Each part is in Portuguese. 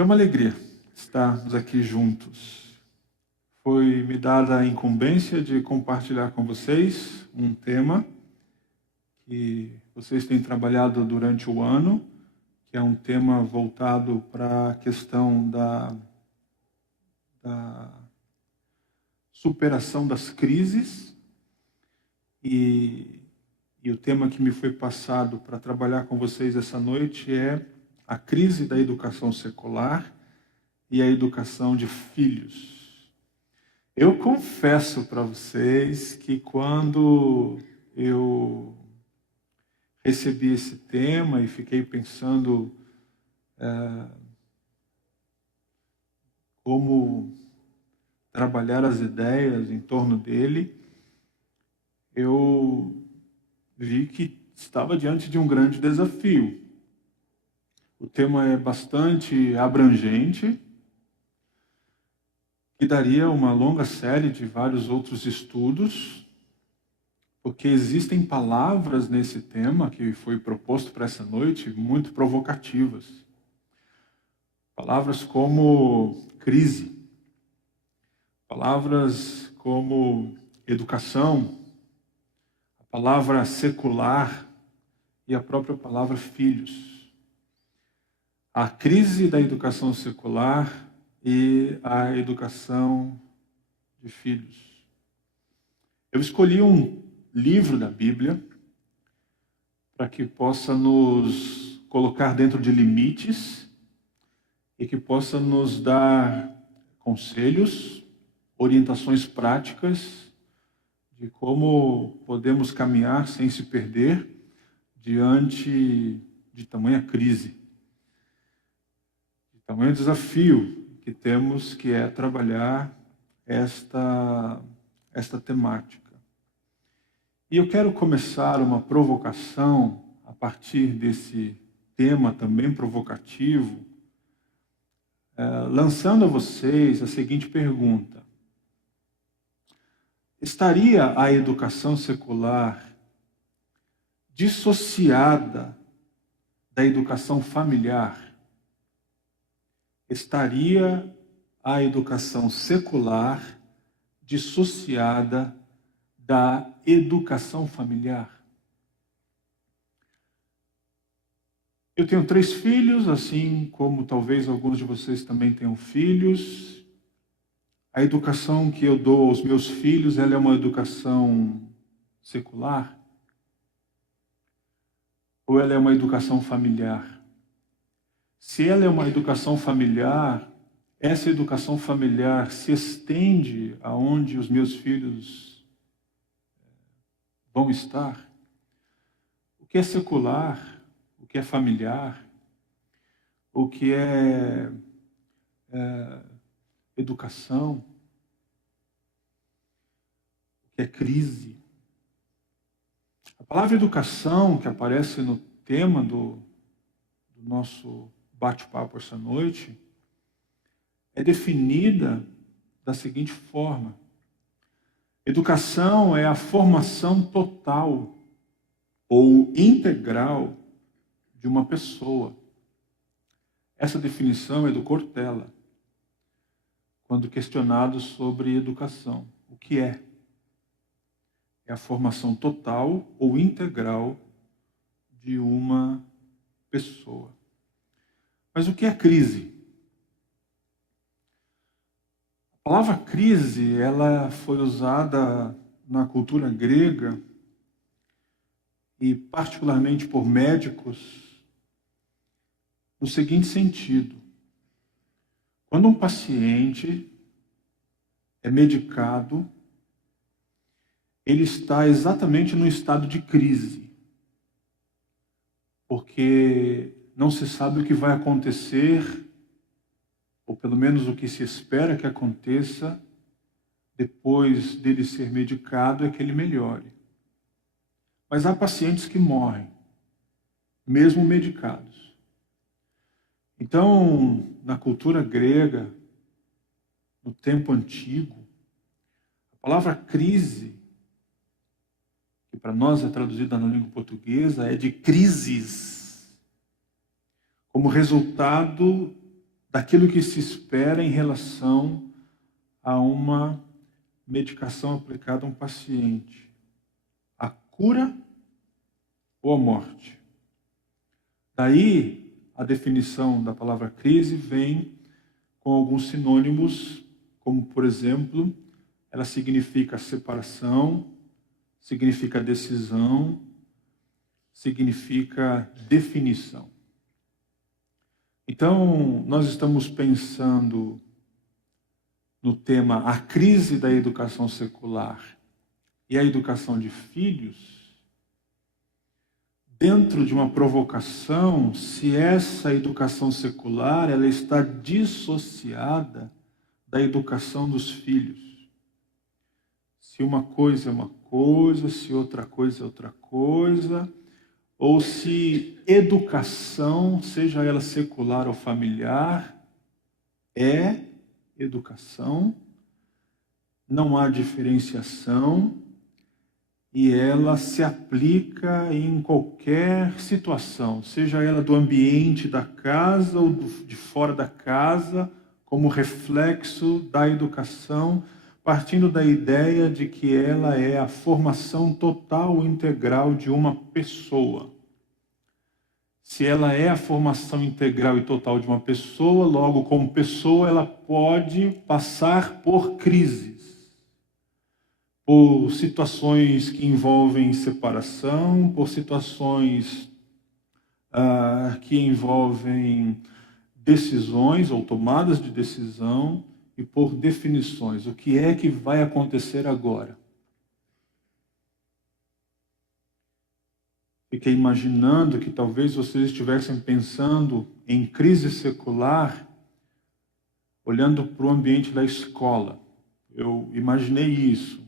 É uma alegria estarmos aqui juntos. Foi me dada a incumbência de compartilhar com vocês um tema que vocês têm trabalhado durante o ano, que é um tema voltado para a questão da superação das crises. E o tema que me foi passado para trabalhar com vocês essa noite é a crise da educação secular e a educação de filhos. Eu confesso para vocês que quando eu recebi esse tema e fiquei pensando como trabalhar as ideias em torno dele, eu vi que estava diante de um grande desafio. O tema é bastante abrangente e daria uma longa série de vários outros estudos, porque existem palavras nesse tema que foi proposto para essa noite muito provocativas. Palavras como crise, palavras como educação, a palavra secular e a própria palavra filhos. A crise da educação secular e a educação de filhos. Eu escolhi um livro da Bíblia para que possa nos colocar dentro de limites e que possa nos dar conselhos, orientações práticas de como podemos caminhar sem se perder diante de tamanha crise. Tamanho desafio que temos, que é trabalhar esta temática. E eu quero começar uma provocação a partir desse tema também provocativo, lançando a vocês a seguinte pergunta: estaria a educação secular dissociada da educação familiar? Estaria a educação secular dissociada da educação familiar? Eu tenho 3 filhos, assim como talvez alguns de vocês também tenham filhos. A educação que eu dou aos meus filhos, ela é uma educação secular? Ou ela é uma educação familiar? Se ela é uma educação familiar, essa educação familiar se estende aonde os meus filhos vão estar? O que é secular? O que é familiar? O que é educação? O que é crise? A palavra educação, que aparece no tema do nosso bate-papo essa noite, é definida da seguinte forma: educação é a formação total ou integral de uma pessoa. Essa definição é do Cortella, quando questionado sobre educação. O que é? É a formação total ou integral de uma pessoa. Mas o que é crise? A palavra crise, ela foi usada na cultura grega e particularmente por médicos no seguinte sentido: quando um paciente é medicado, ele está exatamente no estado de crise, porque não se sabe o que vai acontecer, ou pelo menos o que se espera que aconteça depois dele ser medicado é que ele melhore. Mas há pacientes que morrem, mesmo medicados. Então, na cultura grega, no tempo antigo, a palavra crise, que para nós é traduzida na língua portuguesa, é de crises, como resultado daquilo que se espera em relação a uma medicação aplicada a um paciente. A cura ou a morte. Daí, a definição da palavra crise vem com alguns sinônimos, como, por exemplo, ela significa separação, significa decisão, significa definição. Então, nós estamos pensando no tema a crise da educação secular e a educação de filhos, dentro de uma provocação, se essa educação secular ela está dissociada da educação dos filhos. Se uma coisa é uma coisa, se outra coisa é outra coisa, ou se educação, seja ela secular ou familiar, é educação, não há diferenciação e ela se aplica em qualquer situação, seja ela do ambiente da casa ou de fora da casa, como reflexo da educação, partindo da ideia de que ela é a formação total e integral de uma pessoa. Se ela é a formação integral e total de uma pessoa, logo, como pessoa, ela pode passar por crises, por situações que envolvem separação, por situações que envolvem decisões ou tomadas de decisão e por definições. O que é que vai acontecer agora? Fiquei imaginando que talvez vocês estivessem pensando em crise secular, olhando para o ambiente da escola. Eu imaginei isso.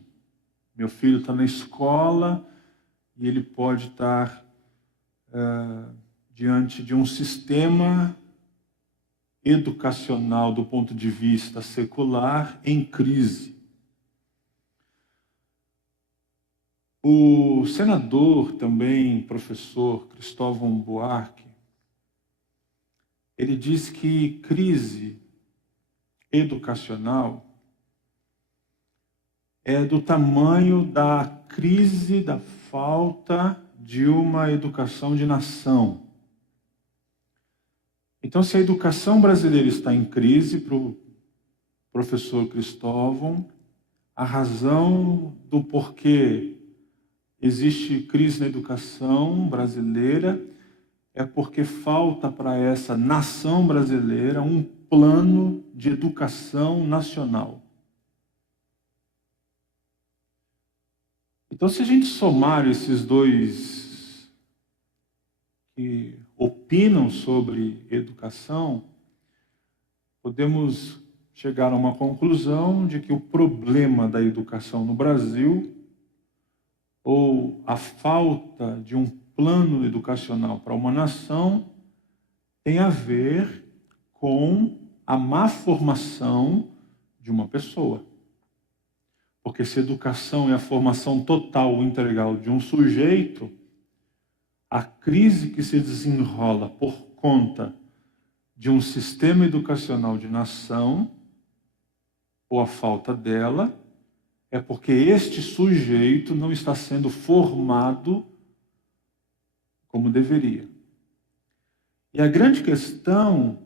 Meu filho está na escola e ele pode estar diante de um sistema educacional do ponto de vista secular em crise. O senador, também professor Cristóvão Buarque, ele diz que crise educacional é do tamanho da crise da falta de uma educação de nação. Então, se a educação brasileira está em crise, para o professor Cristóvão, a razão do porquê existe crise na educação brasileira é porque falta para essa nação brasileira um plano de educação nacional. Então, se a gente somar esses dois que opinam sobre educação, podemos chegar a uma conclusão de que o problema da educação no Brasil, ou a falta de um plano educacional para uma nação, tem a ver com a má formação de uma pessoa. Porque se educação é a formação total, integral de um sujeito, a crise que se desenrola por conta de um sistema educacional de nação, ou a falta dela, é porque este sujeito não está sendo formado como deveria. E a grande questão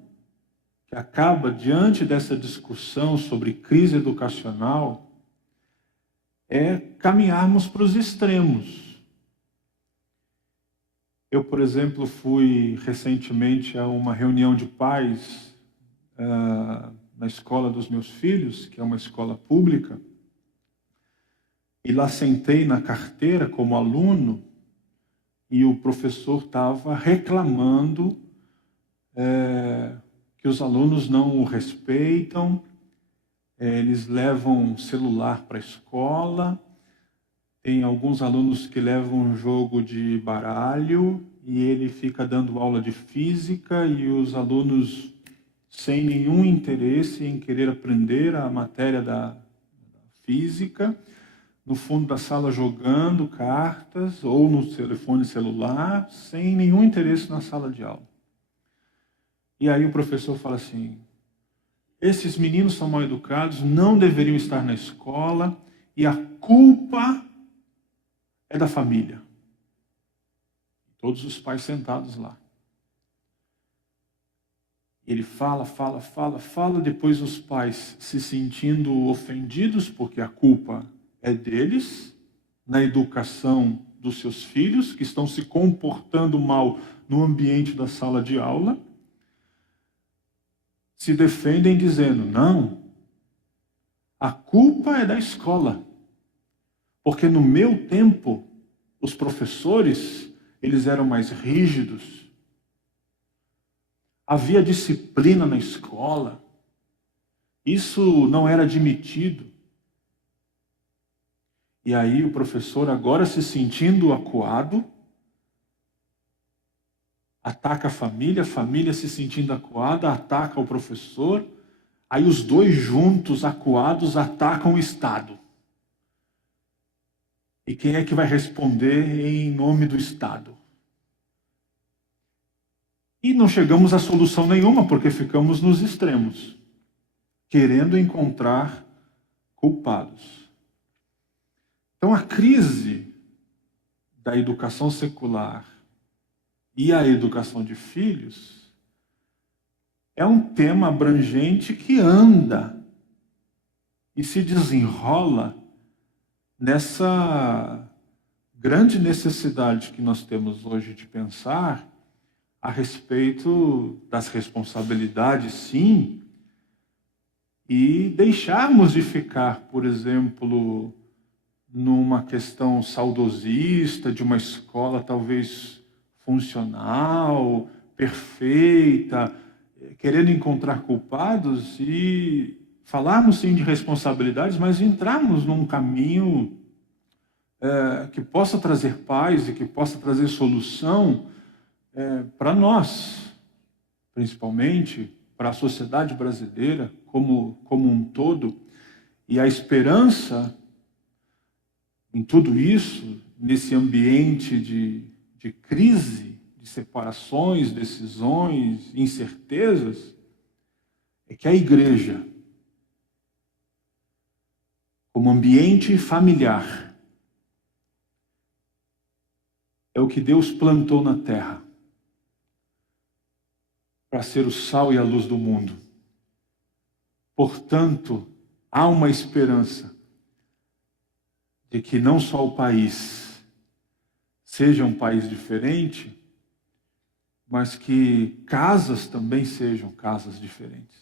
que acaba diante dessa discussão sobre crise educacional é caminharmos para os extremos. Eu, por exemplo, fui recentemente a uma reunião de pais na escola dos meus filhos, que é uma escola pública, e lá sentei na carteira como aluno e o professor estava reclamando que os alunos não o respeitam, eles levam celular para a escola, tem alguns alunos que levam um jogo de baralho e ele fica dando aula de física e os alunos sem nenhum interesse em querer aprender a matéria da física, no fundo da sala jogando cartas ou no telefone celular, sem nenhum interesse na sala de aula. E aí o professor fala assim, esses meninos são mal educados, não deveriam estar na escola, e a culpa é da família. Todos os pais sentados lá. Ele fala, depois os pais se sentindo ofendidos, porque a culpa é deles, na educação dos seus filhos, que estão se comportando mal no ambiente da sala de aula, se defendem dizendo, não, a culpa é da escola, porque no meu tempo, os professores, eles eram mais rígidos, havia disciplina na escola, isso não era admitido. E aí o professor, agora se sentindo acuado, ataca a família se sentindo acuada, ataca o professor, aí os dois juntos, acuados, atacam o Estado. E quem é que vai responder em nome do Estado? E não chegamos a solução nenhuma, porque ficamos nos extremos, querendo encontrar culpados. Então a crise da educação secular e a educação de filhos é um tema abrangente que anda e se desenrola nessa grande necessidade que nós temos hoje de pensar a respeito das responsabilidades, sim, e deixarmos de ficar, por exemplo, numa questão saudosista de uma escola talvez funcional, perfeita, querendo encontrar culpados e falarmos sim de responsabilidades, mas entrarmos num caminho que possa trazer paz e que possa trazer solução para nós, principalmente para a sociedade brasileira como um todo. E a esperança em tudo isso, nesse ambiente de crise, de separações, decisões, incertezas, é que a igreja, como ambiente familiar, é o que Deus plantou na terra para ser o sal e a luz do mundo. Portanto, há uma esperança de que não só o país seja um país diferente, mas que casas também sejam casas diferentes.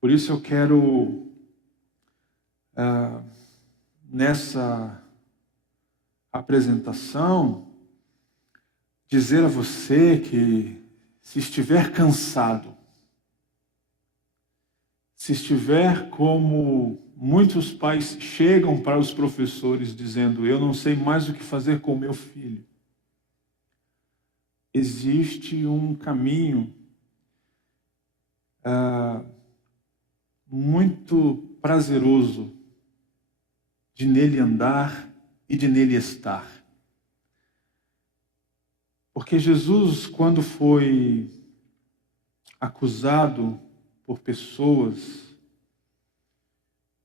Por isso eu quero, nessa apresentação, dizer a você que, se estiver cansado, se estiver como muitos pais chegam para os professores dizendo, eu não sei mais o que fazer com o meu filho, existe um caminho muito prazeroso de nele andar e de nele estar. Porque Jesus, quando foi acusado por pessoas,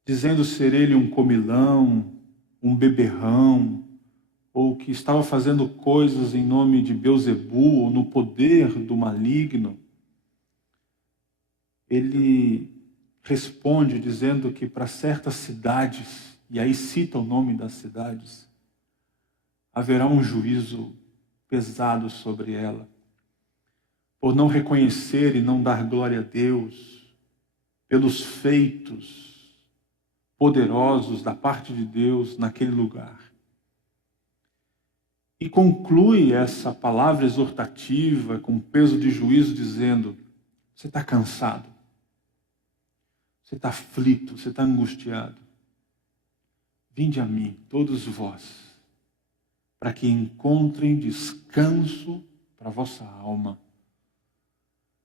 dizendo ser ele um comilão, um beberrão, ou que estava fazendo coisas em nome de Beelzebul, ou no poder do maligno, ele responde dizendo que para certas cidades, e aí cita o nome das cidades, haverá um juízo pesado sobre ela, por não reconhecer e não dar glória a Deus, pelos feitos poderosos da parte de Deus naquele lugar. E conclui essa palavra exortativa com peso de juízo dizendo, você está cansado, você está aflito, você está angustiado. Vinde a mim, todos vós, para que encontrem descanso para a vossa alma.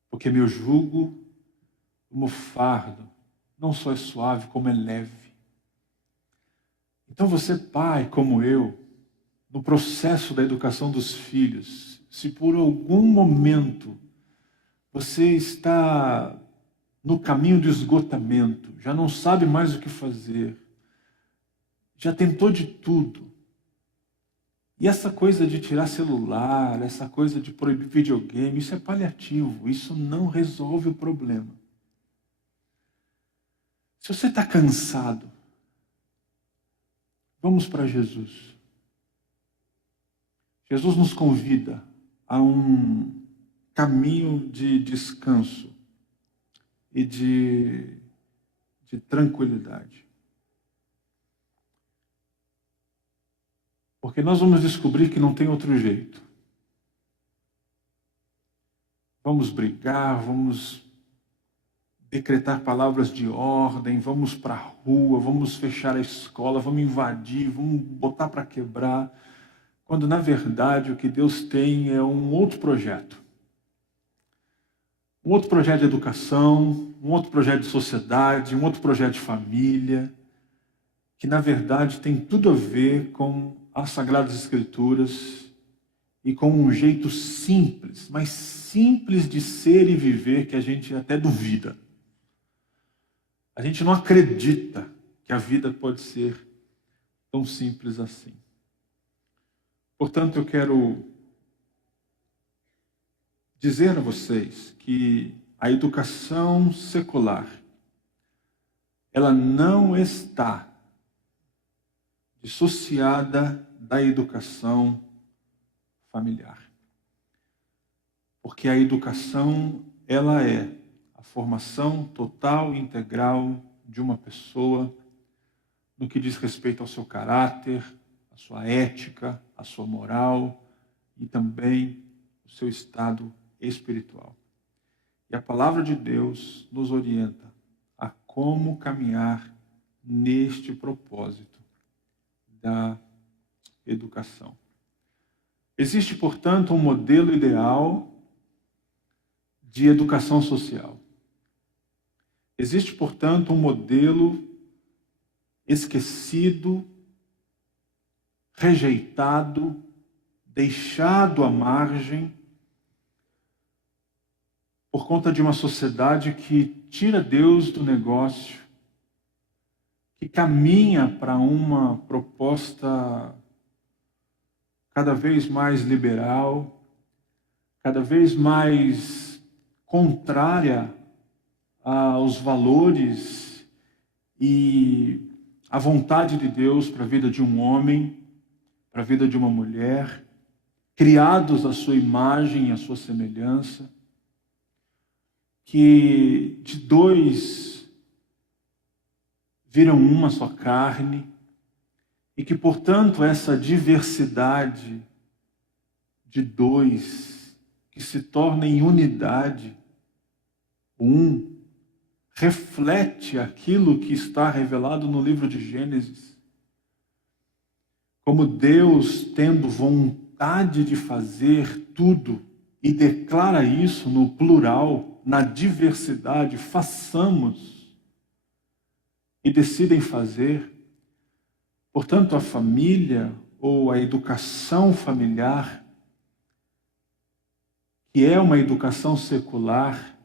Porque meu jugo, o meu fardo, não só é suave, como é leve. Então você, pai, como eu, no processo da educação dos filhos, se por algum momento você está no caminho do esgotamento, já não sabe mais o que fazer, já tentou de tudo. E essa coisa de tirar celular, essa coisa de proibir videogame, isso é paliativo, isso não resolve o problema. Se você está cansado, vamos para Jesus. Jesus nos convida a um caminho de descanso e de tranquilidade. Porque nós vamos descobrir que não tem outro jeito. Vamos brigar, vamos decretar palavras de ordem, vamos para a rua, vamos fechar a escola, vamos invadir, vamos botar para quebrar, quando na verdade o que Deus tem é um outro projeto. Um outro projeto de educação, um outro projeto de sociedade, um outro projeto de família, que na verdade tem tudo a ver com as Sagradas Escrituras e com um jeito simples, mas simples de ser e viver que a gente até duvida. A gente não acredita que a vida pode ser tão simples assim. Portanto, eu quero dizer a vocês que a educação secular, ela não está dissociada da educação familiar. Porque a educação, ela é a formação total e integral de uma pessoa no que diz respeito ao seu caráter, à sua ética, à sua moral e também ao seu estado espiritual. E a palavra de Deus nos orienta a como caminhar neste propósito da educação. Existe, portanto, um modelo ideal de educação social. Existe, portanto, um modelo esquecido, rejeitado, deixado à margem por conta de uma sociedade que tira Deus do negócio, que caminha para uma proposta cada vez mais liberal, cada vez mais contrária aos valores e à vontade de Deus para a vida de um homem, para a vida de uma mulher, criados à sua imagem e à sua semelhança, que de dois viram uma só carne, e que, portanto, essa diversidade de dois, que se torna em unidade, reflete aquilo que está revelado no livro de Gênesis. Como Deus, tendo vontade de fazer tudo, e declara isso no plural, na diversidade, façamos, e decidem fazer. Portanto, a família ou a educação familiar, que é uma educação secular,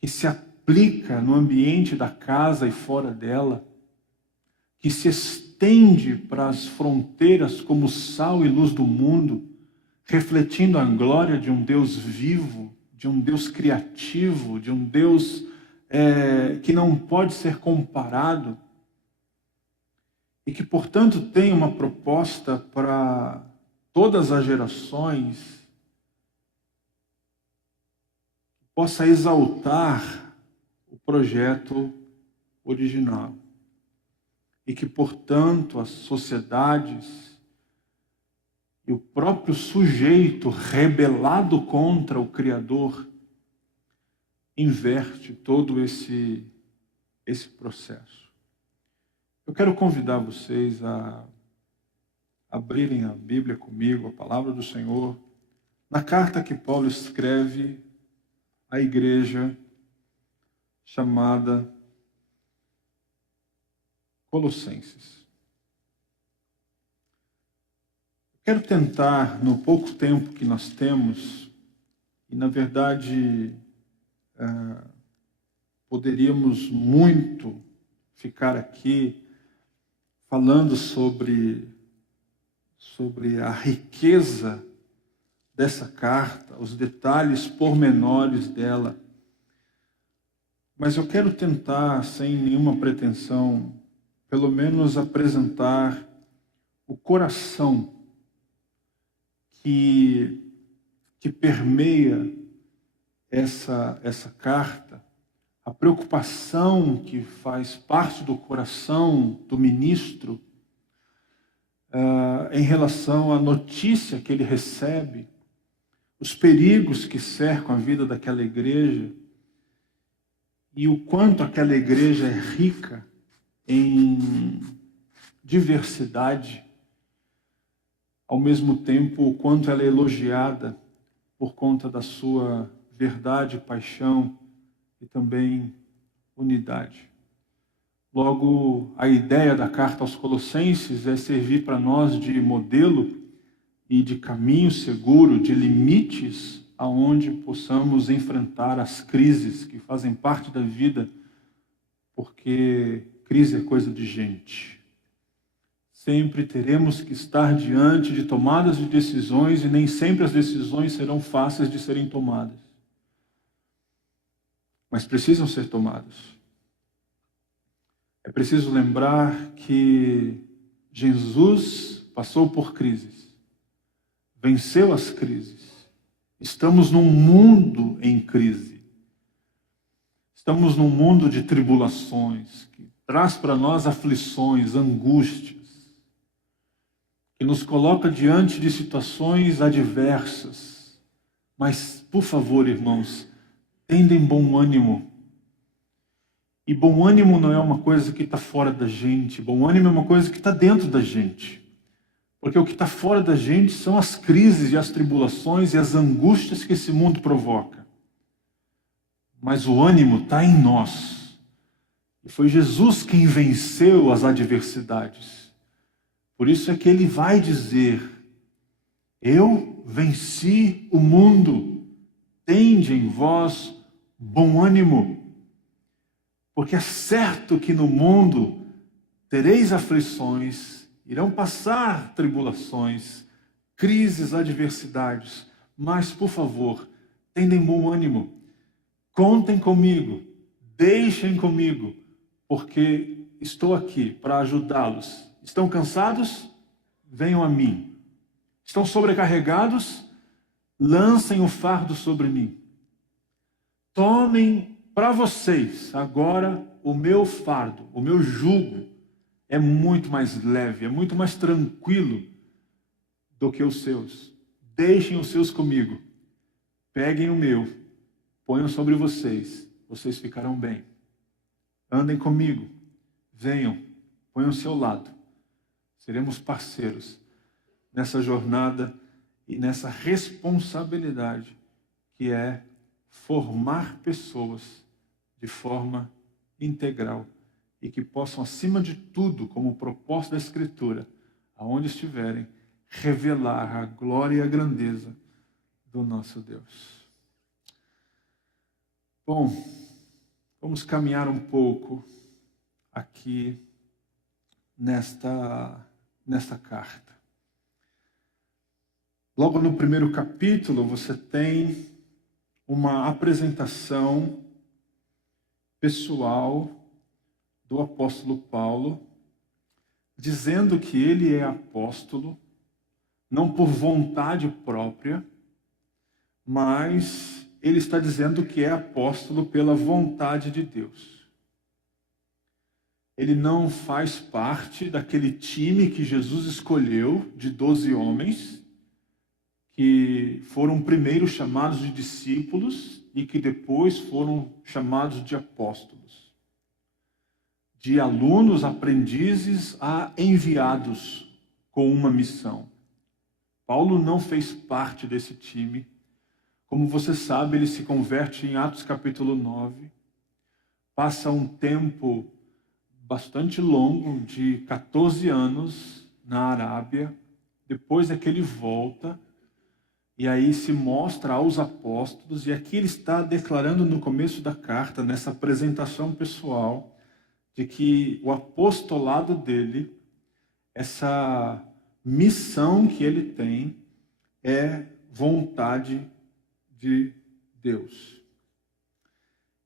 que se aplica no ambiente da casa e fora dela, que se estende para as fronteiras como sal e luz do mundo, refletindo a glória de um Deus vivo, de um Deus criativo, de um Deus que não pode ser comparado, e que, portanto, tem uma proposta para todas as gerações, possa exaltar o projeto original. E que, portanto, as sociedades e o próprio sujeito rebelado contra o Criador inverte todo esse processo. Eu quero convidar vocês a abrirem a Bíblia comigo, a palavra do Senhor, na carta que Paulo escreve à igreja chamada Colossenses. Quero tentar, no pouco tempo que nós temos, e na verdade poderíamos muito ficar aqui falando sobre a riqueza dessa carta, os detalhes pormenores dela. Mas eu quero tentar, sem nenhuma pretensão, pelo menos apresentar o coração que permeia essa carta, a preocupação que faz parte do coração do ministro em relação à notícia que ele recebe, os perigos que cercam a vida daquela igreja e o quanto aquela igreja é rica em diversidade, ao mesmo tempo o quanto ela é elogiada por conta da sua verdade, paixão e também unidade. Logo, a ideia da carta aos Colossenses é servir para nós de modelo e de caminho seguro, de limites aonde possamos enfrentar as crises que fazem parte da vida, porque crise é coisa de gente. Sempre teremos que estar diante de tomadas de decisões e nem sempre as decisões serão fáceis de serem tomadas. Mas precisam ser tomadas. É preciso lembrar que Jesus passou por crises, venceu as crises. Estamos num mundo em crise. Estamos num mundo de tribulações, que traz para nós aflições, angústias, que nos coloca diante de situações adversas. Mas, por favor, irmãos, tendem bom ânimo. E bom ânimo não é uma coisa que está fora da gente. Bom ânimo é uma coisa que está dentro da gente. Porque o que está fora da gente são as crises e as tribulações e as angústias que esse mundo provoca. Mas o ânimo está em nós. E foi Jesus quem venceu as adversidades. Por isso é que ele vai dizer: eu venci o mundo. Tende em vós bom ânimo. Porque é certo que no mundo tereis aflições, irão passar tribulações, crises, adversidades. Mas, por favor, tendem bom ânimo. Contem comigo, deixem comigo, porque estou aqui para ajudá-los. Estão cansados? Venham a mim. Estão sobrecarregados? Lancem o fardo sobre mim. Tomem para vocês agora o meu fardo, o meu jugo é muito mais leve, é muito mais tranquilo do que os seus. Deixem os seus comigo. Peguem o meu, ponham sobre vocês, vocês ficarão bem. Andem comigo, venham, ponham ao seu lado. Seremos parceiros nessa jornada e nessa responsabilidade que é formar pessoas de forma integral e que possam, acima de tudo, como propósito da Escritura, aonde estiverem, revelar a glória e a grandeza do nosso Deus. Bom, vamos caminhar um pouco aqui nesta carta. Logo no primeiro capítulo, você tem uma apresentação pessoal do apóstolo Paulo, dizendo que ele é apóstolo, não por vontade própria, mas ele está dizendo que é apóstolo pela vontade de Deus. Ele não faz parte daquele time que Jesus escolheu, de 12 homens, que foram primeiro chamados de discípulos e que depois foram chamados de apóstolos. De alunos, aprendizes a enviados com uma missão. Paulo não fez parte desse time. Como você sabe, ele se converte em Atos capítulo 9. Passa um tempo bastante longo, de 14 anos, na Arábia. Depois é que ele volta. E aí se mostra aos apóstolos, e aqui ele está declarando no começo da carta, nessa apresentação pessoal, de que o apostolado dele, essa missão que ele tem, é vontade de Deus.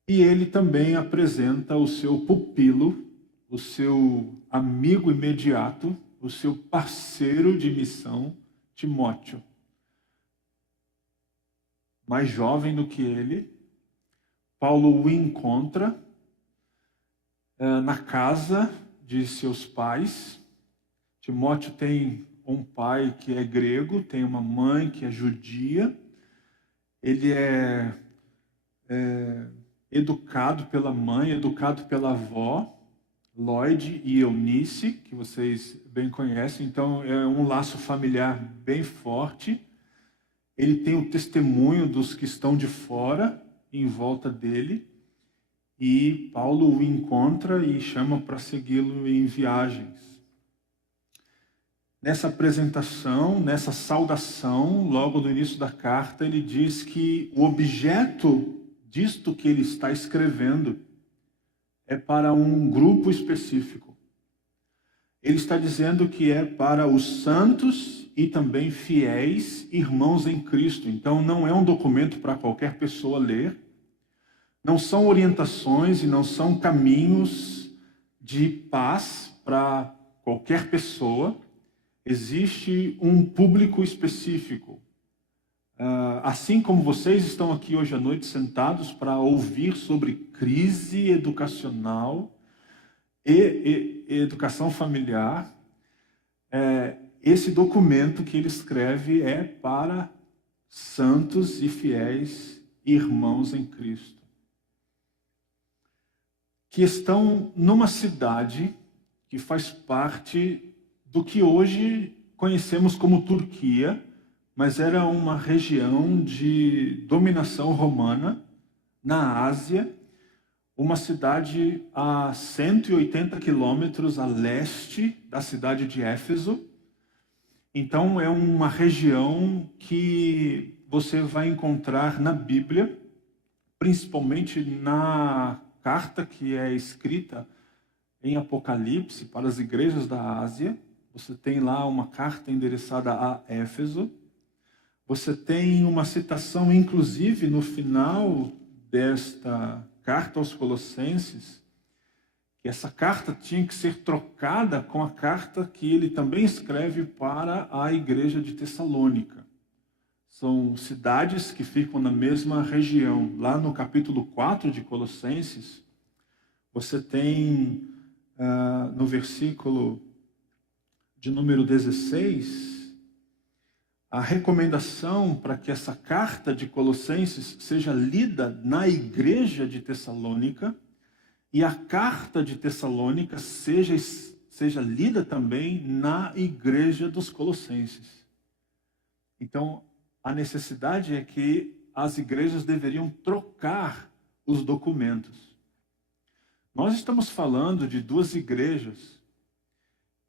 E ele também apresenta o seu pupilo, o seu amigo imediato, o seu parceiro de missão, Timóteo. Mais jovem do que ele, Paulo o encontra na casa de seus pais. Timóteo tem um pai que é grego, tem uma mãe que é judia. Ele é educado pela mãe, educado pela avó, Lloyd e Eunice, que vocês bem conhecem. Então é um laço familiar bem forte. Ele tem o testemunho dos que estão de fora, em volta dele, e Paulo o encontra e chama para segui-lo em viagens. Nessa apresentação, nessa saudação, logo no início da carta, ele diz que o objeto disto que ele está escrevendo é para um grupo específico. Ele está dizendo que é para os santos e também fiéis irmãos em Cristo. Então, não é um documento para qualquer pessoa ler. Não são orientações e não são caminhos de paz para qualquer pessoa. Existe um público específico. Assim como vocês estão aqui hoje à noite sentados para ouvir sobre crise educacional e educação familiar, esse documento que ele escreve é para santos e fiéis irmãos em Cristo, que estão numa cidade que faz parte do que hoje conhecemos como Turquia, mas era uma região de dominação romana na Ásia, uma cidade a 180 quilômetros a leste da cidade de Éfeso. Então é uma região que você vai encontrar na Bíblia, principalmente na carta que é escrita em Apocalipse para as igrejas da Ásia. Você tem lá uma carta endereçada a Éfeso. Você tem uma citação, inclusive, no final desta carta aos Colossenses, que essa carta tinha que ser trocada com a carta que ele também escreve para a igreja de Tessalônica. São cidades que ficam na mesma região. Lá no capítulo 4 de Colossenses, você tem no versículo de número 16, a recomendação para que essa carta de Colossenses seja lida na igreja de Tessalônica e a carta de Tessalônica seja lida também na igreja dos Colossenses. Então, a necessidade é que as igrejas deveriam trocar os documentos. Nós estamos falando de duas igrejas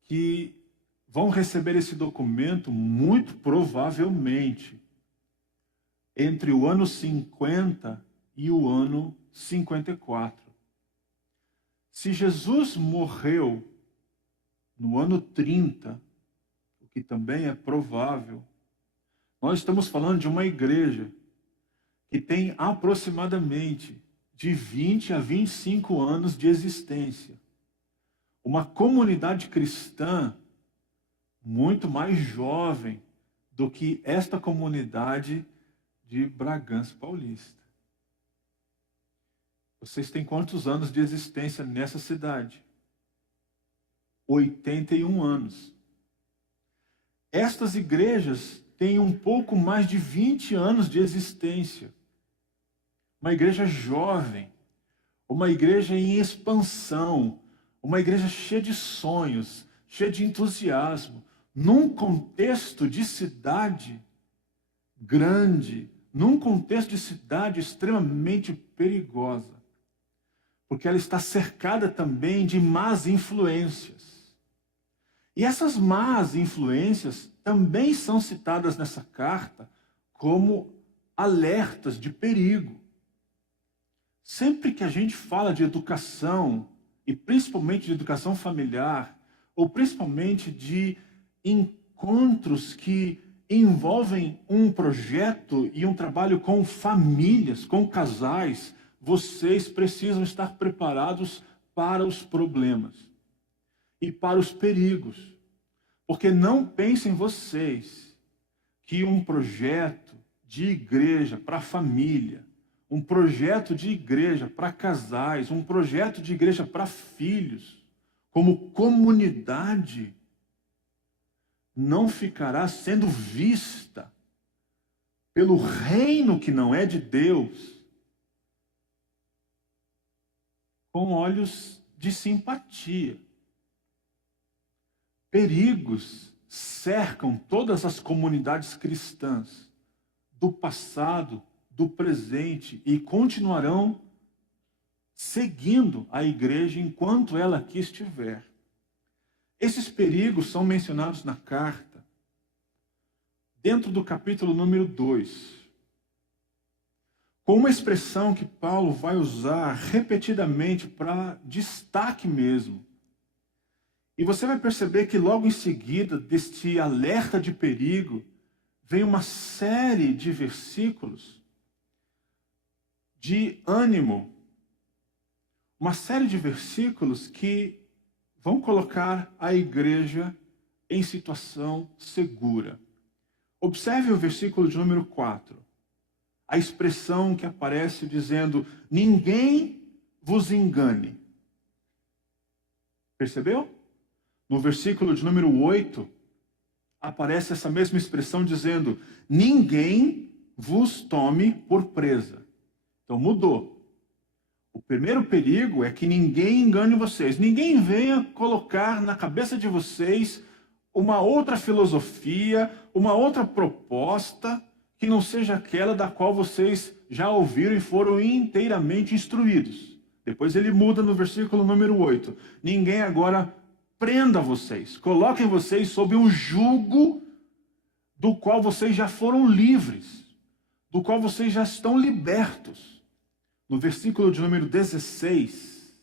que vão receber esse documento muito provavelmente entre o ano 50 e o ano 54. Se Jesus morreu no ano 30, o que também é provável, nós estamos falando de uma igreja que tem aproximadamente de 20 a 25 anos de existência. Uma comunidade cristã muito mais jovem do que esta comunidade de Bragança Paulista. Vocês têm quantos anos de existência nessa cidade? 81 anos. Estas igrejas têm um pouco mais de 20 anos de existência. Uma igreja jovem, uma igreja em expansão, uma igreja cheia de sonhos, cheia de entusiasmo, num contexto de cidade grande, num contexto de cidade extremamente perigosa, porque ela está cercada também de más influências. E essas más influências também são citadas nessa carta como alertas de perigo. Sempre que a gente fala de educação, e principalmente de educação familiar, ou principalmente de encontros que envolvem um projeto e um trabalho com famílias, com casais, vocês precisam estar preparados para os problemas e para os perigos. Porque não pensem vocês que um projeto de igreja para a família, um projeto de igreja para casais, um projeto de igreja para filhos, como comunidade, não ficará sendo vista pelo reino que não é de Deus com olhos de simpatia. Perigos cercam todas as comunidades cristãs do passado, do presente e continuarão seguindo a igreja enquanto ela aqui estiver. Esses perigos são mencionados na carta, dentro do capítulo número 2, com uma expressão que Paulo vai usar repetidamente para destaque mesmo. E você vai perceber que logo em seguida deste alerta de perigo, vem uma série de versículos de ânimo, uma série de versículos que vão colocar a igreja em situação segura. Observe o versículo de número 4. A expressão que aparece dizendo: ninguém vos engane. Percebeu? No versículo de número 8, aparece essa mesma expressão dizendo: ninguém vos tome por presa. Então mudou. O primeiro perigo é que ninguém engane vocês. Ninguém venha colocar na cabeça de vocês uma outra filosofia, uma outra proposta que não seja aquela da qual vocês já ouviram e foram inteiramente instruídos. Depois ele muda no versículo número 8. Ninguém agora prenda vocês, coloquem vocês sob um jugo do qual vocês já foram livres, do qual vocês já estão libertos. No versículo de número 16,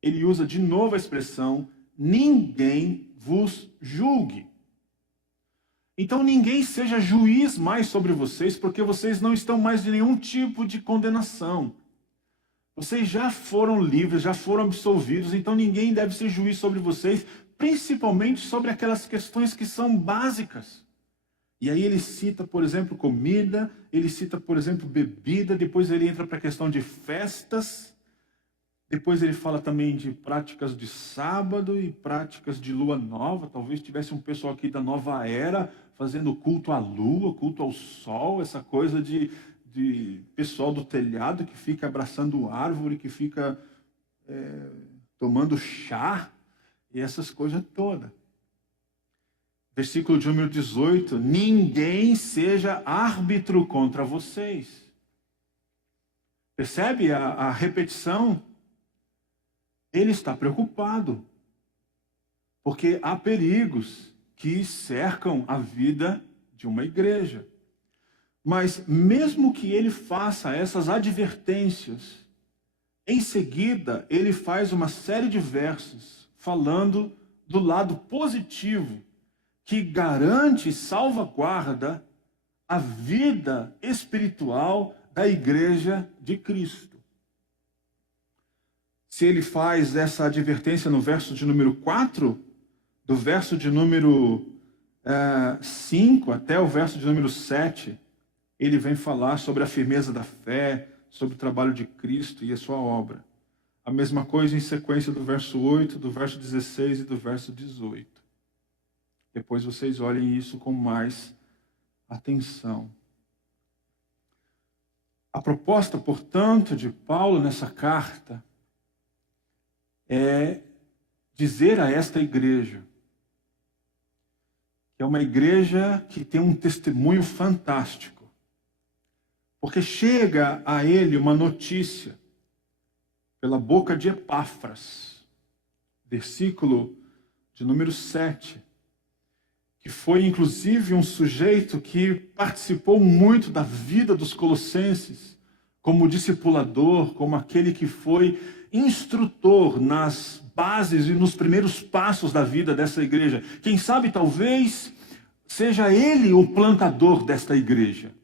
ele usa de novo a expressão: ninguém vos julgue. Então ninguém seja juiz mais sobre vocês, porque vocês não estão mais de nenhum tipo de condenação. Vocês já foram livres, já foram absolvidos, então ninguém deve ser juiz sobre vocês, principalmente sobre aquelas questões que são básicas. E aí ele cita, por exemplo, comida, ele cita, por exemplo, bebida, depois ele entra para a questão de festas, depois ele fala também de práticas de sábado e práticas de lua nova. Talvez tivesse um pessoal aqui da nova era fazendo culto à lua, culto ao sol, essa coisa de pessoal do telhado que fica abraçando árvore, que fica tomando chá e essas coisas todas. Versículo de número 18, ninguém seja árbitro contra vocês. Percebe a repetição? Ele está preocupado, porque há perigos que cercam a vida de uma igreja. Mas mesmo que ele faça essas advertências, em seguida ele faz uma série de versos falando do lado positivo, que garante e salvaguarda a vida espiritual da igreja de Cristo. Se ele faz essa advertência no verso de número 4, do verso de número 5 até o verso de número 7, ele vem falar sobre a firmeza da fé, sobre o trabalho de Cristo e a sua obra. A mesma coisa em sequência do verso 8, do verso 16 e do verso 18. Depois vocês olhem isso com mais atenção. A proposta, portanto, de Paulo nessa carta é dizer a esta igreja que é uma igreja que tem um testemunho fantástico. Porque chega a ele uma notícia pela boca de Epáfras, versículo de número 7, que que foi inclusive um sujeito que participou muito da vida dos colossenses, como discipulador, como aquele que foi instrutor nas bases e nos primeiros passos da vida dessa igreja. Quem sabe, talvez, seja ele o plantador desta igreja,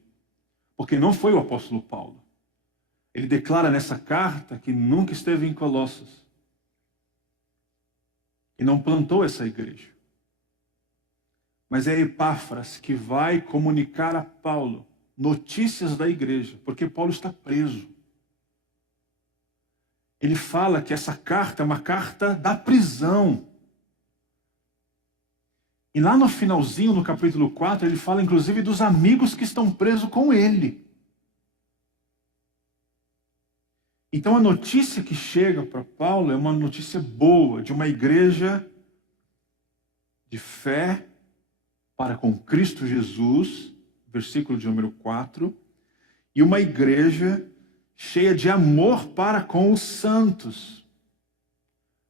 porque não foi o apóstolo Paulo. Ele declara nessa carta que nunca esteve em Colossos e não plantou essa igreja. Mas é Epáfras que vai comunicar a Paulo notícias da igreja, porque Paulo está preso. Ele fala que essa carta é uma carta da prisão. E lá no finalzinho, no capítulo 4, ele fala inclusive dos amigos que estão presos com ele. Então a notícia que chega para Paulo é uma notícia boa, de uma igreja de fé para com Cristo Jesus, versículo de número 4, e uma igreja cheia de amor para com os santos.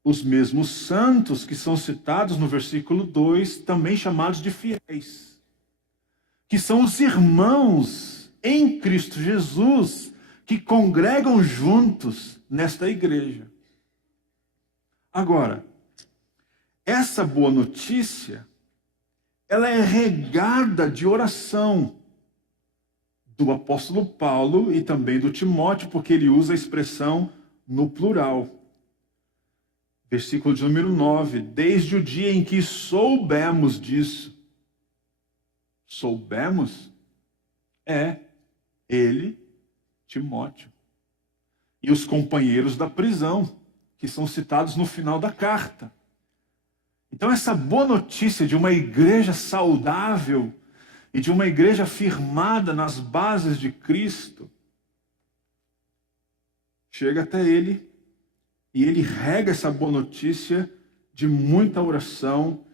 Os mesmos santos que são citados no versículo 2, também chamados de fiéis, que são os irmãos em Cristo Jesus, que congregam juntos nesta igreja. Agora, essa boa notícia, ela é regada de oração do apóstolo Paulo e também do Timóteo, porque ele usa a expressão no plural. Versículo de número 9, desde o dia em que soubemos disso. Soubemos? É ele, Timóteo, e os companheiros da prisão, que são citados no final da carta. Então essa boa notícia de uma igreja saudável e de uma igreja firmada nas bases de Cristo chega até ele, e ele rega essa boa notícia de muita oração,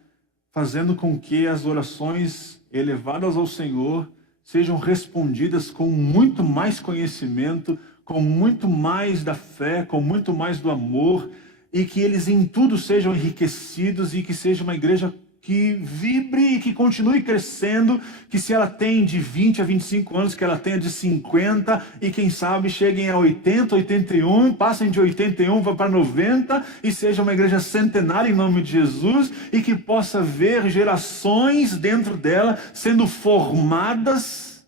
fazendo com que as orações elevadas ao Senhor sejam respondidas com muito mais conhecimento, com muito mais da fé, com muito mais do amor, e que eles em tudo sejam enriquecidos e que seja uma igreja que vibre e que continue crescendo, que se ela tem de 20 a 25 anos, que ela tenha de 50 e quem sabe cheguem a 80, 81, passem de 81 para 90 e seja uma igreja centenária em nome de Jesus e que possa ver gerações dentro dela sendo formadas,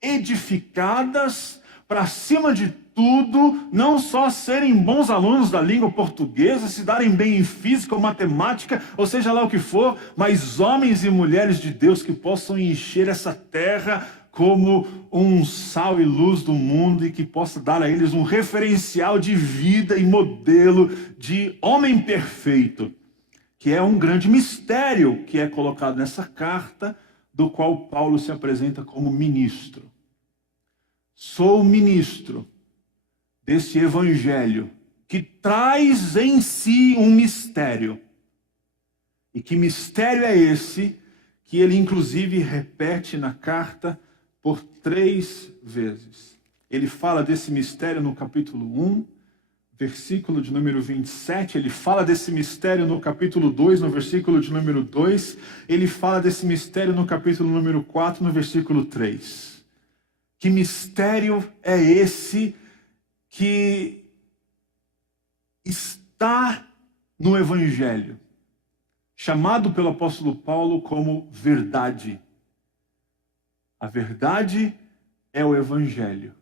edificadas, para cima de tudo, não só serem bons alunos da língua portuguesa, se darem bem em física ou matemática, ou seja lá o que for, mas homens e mulheres de Deus que possam encher essa terra como um sal e luz do mundo e que possa dar a eles um referencial de vida e modelo de homem perfeito, que é um grande mistério que é colocado nessa carta, do qual Paulo se apresenta como ministro. Sou ministro desse evangelho que traz em si um mistério. E que mistério é esse que ele inclusive repete na carta por 3 vezes. Ele fala desse mistério no capítulo 1, versículo de número 27, ele fala desse mistério no capítulo 2, no versículo de número 2, ele fala desse mistério no capítulo número 4, no versículo 3. Que mistério é esse que está no Evangelho, chamado pelo apóstolo Paulo como verdade? A verdade é o Evangelho.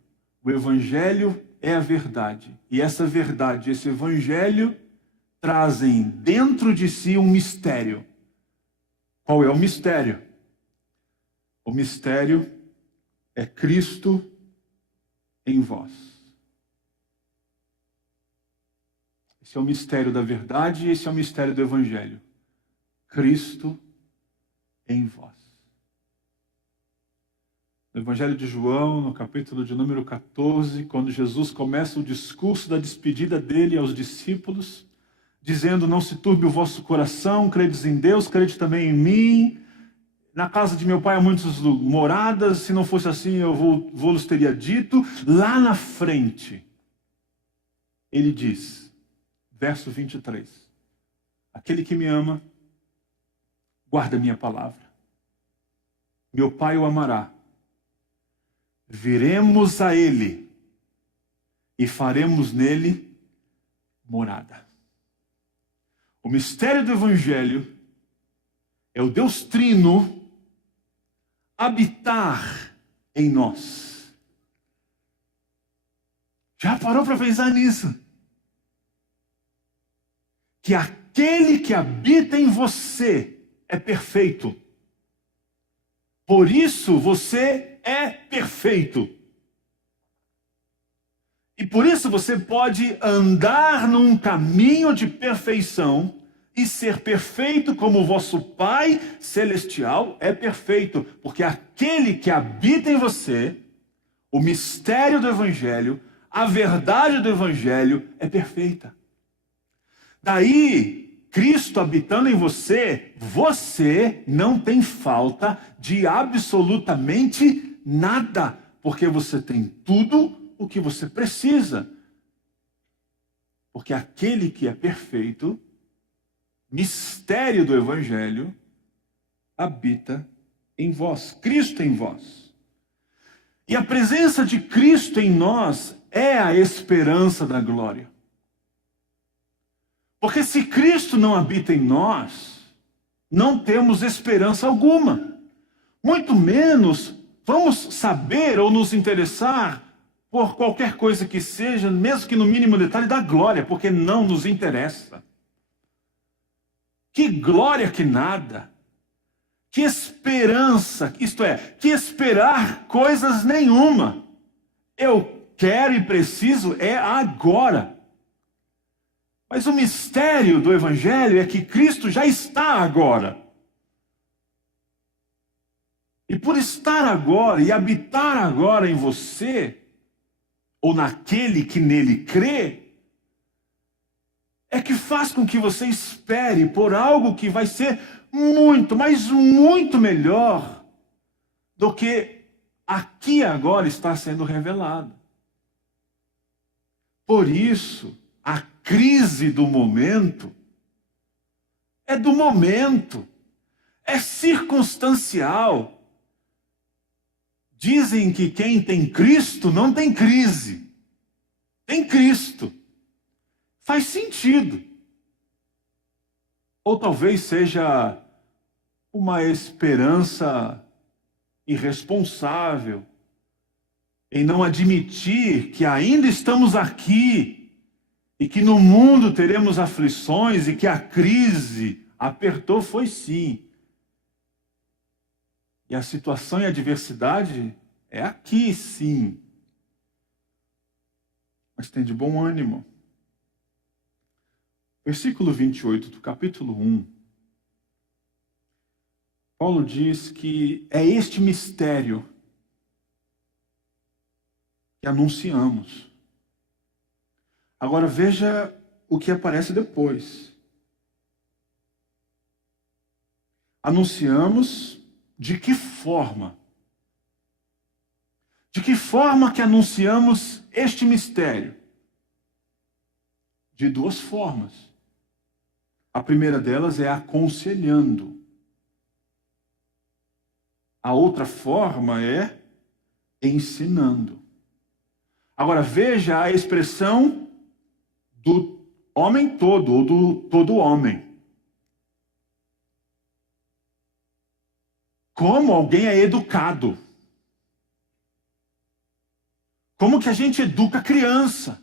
O Evangelho é a verdade. E essa verdade, esse Evangelho, trazem dentro de si um mistério. Qual é o mistério? O mistério é Cristo em vós. Esse é o mistério da verdade e esse é o mistério do Evangelho. Cristo em vós. No Evangelho de João, no capítulo de número 14, quando Jesus começa o discurso da despedida dele aos discípulos, dizendo: não se turbe o vosso coração, credes em Deus, crede também em mim. Na casa de meu pai há muitas moradas, se não fosse assim eu vos teria dito. Lá na frente, ele diz, verso 23, aquele que me ama, guarda a minha palavra, meu Pai o amará. Viremos a Ele e faremos nele morada. O mistério do Evangelho é o Deus Trino habitar em nós. Já parou para pensar nisso? Que aquele que habita em você é perfeito. Por isso você é perfeito. E por isso você pode andar num caminho de perfeição e ser perfeito como o vosso Pai Celestial é perfeito. Porque aquele que habita em você, o mistério do Evangelho, a verdade do Evangelho é perfeita. Daí, Cristo habitando em você, você não tem falta de absolutamente nada, porque você tem tudo o que você precisa. Porque aquele que é perfeito, mistério do Evangelho, habita em vós, Cristo em vós. E a presença de Cristo em nós é a esperança da glória. Porque se Cristo não habita em nós, não temos esperança alguma. Muito menos vamos saber ou nos interessar por qualquer coisa que seja, mesmo que no mínimo detalhe, da glória, porque não nos interessa. Que glória que nada. Que esperança, isto é, que esperar coisas nenhuma. Eu quero e preciso é agora. Mas o mistério do Evangelho é que Cristo já está agora. E por estar agora e habitar agora em você, ou naquele que nele crê, é que faz com que você espere por algo que vai ser muito, mas muito melhor do que aqui agora está sendo revelado. Por isso, a crise do momento é do momento, é circunstancial. Dizem que quem tem Cristo não tem crise, tem Cristo. Faz sentido. Ou talvez seja uma esperança irresponsável em não admitir que ainda estamos aqui e que no mundo teremos aflições e que a crise apertou, foi sim. E a situação e a adversidade é aqui, sim. Mas tem de bom ânimo. Versículo 28 do capítulo 1. Paulo diz que é este mistério que anunciamos. Agora veja o que aparece depois. Anunciamos de que forma? De que forma que anunciamos este mistério? De duas formas. A primeira delas é aconselhando. A outra forma é ensinando. Agora veja a expressão do homem todo, ou do todo homem. Como alguém é educado. Como que a gente educa a criança?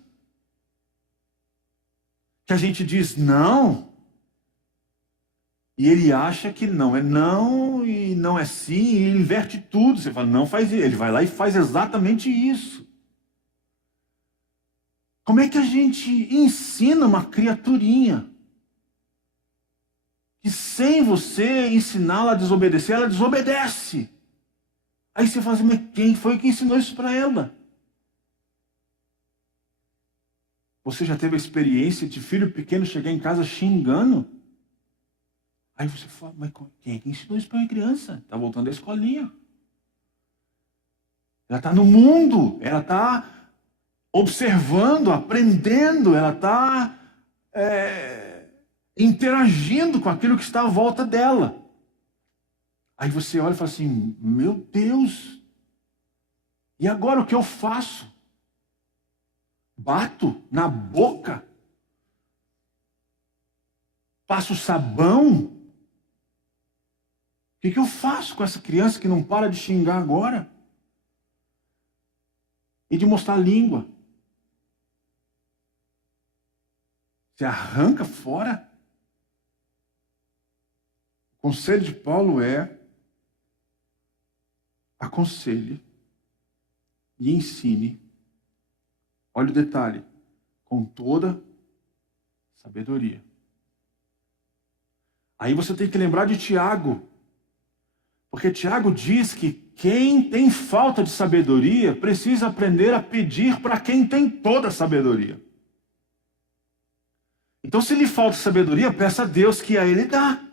Que a gente diz não, e ele acha que não é não, e não é sim, e ele inverte tudo. Você fala, não faz isso. Ele vai lá e faz exatamente isso. Como é que a gente ensina uma criaturinha? Que sem você ensiná-la a desobedecer, ela desobedece. Aí você fala assim, mas quem foi que ensinou isso para ela? Você já teve a experiência de filho pequeno chegar em casa xingando? Aí você fala, mas quem é que ensinou isso para uma criança? Está voltando da escolinha. Ela está no mundo, ela está observando, aprendendo, ela está interagindo com aquilo que está à volta dela. Aí você olha e fala assim, meu Deus, e agora o que eu faço? Bato na boca? Passo sabão? O que eu faço com essa criança que não para de xingar agora? E de mostrar a língua? Você arranca fora? O conselho de Paulo é: aconselhe e ensine. Olha o detalhe, com toda sabedoria. Aí você tem que lembrar de Tiago, porque Tiago diz que quem tem falta de sabedoria precisa aprender a pedir para quem tem toda a sabedoria. Então, se lhe falta sabedoria, peça a Deus que a ele dá.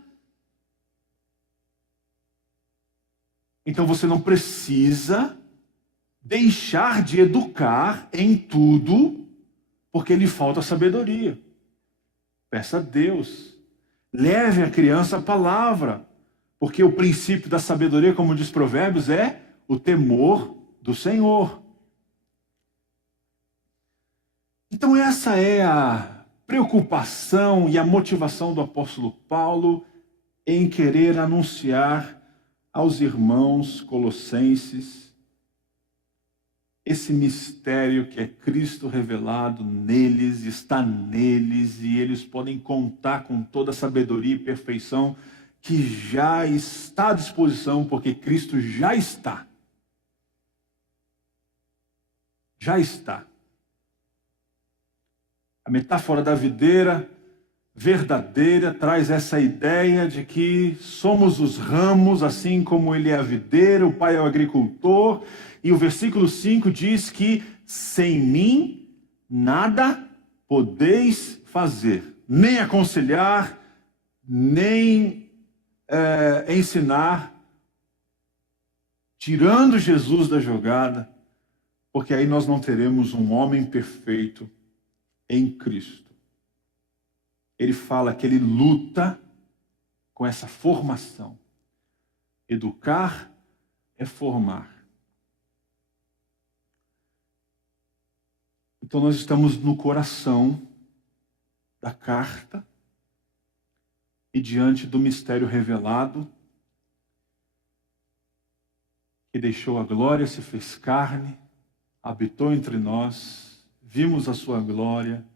Então você não precisa deixar de educar em tudo porque lhe falta sabedoria. Peça a Deus. Leve a criança à palavra, porque o princípio da sabedoria, como diz Provérbios, é o temor do Senhor. Então essa é a preocupação e a motivação do apóstolo Paulo em querer anunciar aos irmãos colossenses esse mistério que é Cristo revelado neles, está neles, e eles podem contar com toda a sabedoria e perfeição que já está à disposição, porque Cristo já está. Já está. A metáfora da videira verdadeira traz essa ideia de que somos os ramos, assim como ele é a videira, o Pai é o agricultor, e o versículo 5 diz que sem mim nada podeis fazer, nem aconselhar, nem ensinar, tirando Jesus da jogada, porque aí nós não teremos um homem perfeito em Cristo. Ele fala que ele luta com essa formação. Educar é formar. Então nós estamos no coração da carta e diante do mistério revelado, que deixou a glória, se fez carne, habitou entre nós, vimos a sua glória,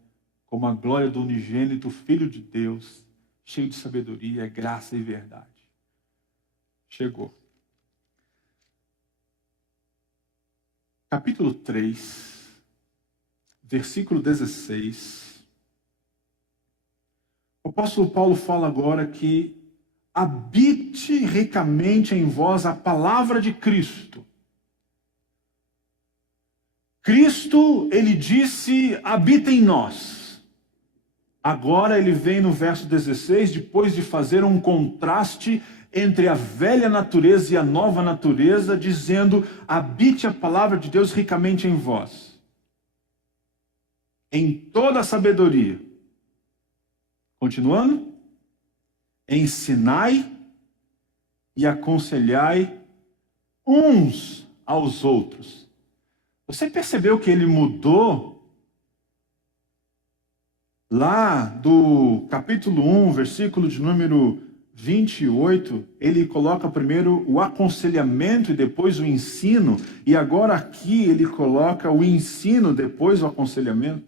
como a glória do unigênito Filho de Deus, cheio de sabedoria, graça e verdade. Chegou. Capítulo 3, versículo 16. O apóstolo Paulo fala agora que habite ricamente em vós a palavra de Cristo. Cristo, ele disse, habita em nós. Agora ele vem no verso 16, depois de fazer um contraste entre a velha natureza e a nova natureza, dizendo, habite a palavra de Deus ricamente em vós, em toda a sabedoria. Continuando, ensinai e aconselhai uns aos outros. Você percebeu que ele mudou? Lá do capítulo 1, versículo de número 28, ele coloca primeiro o aconselhamento e depois o ensino. E agora aqui ele coloca o ensino, depois o aconselhamento.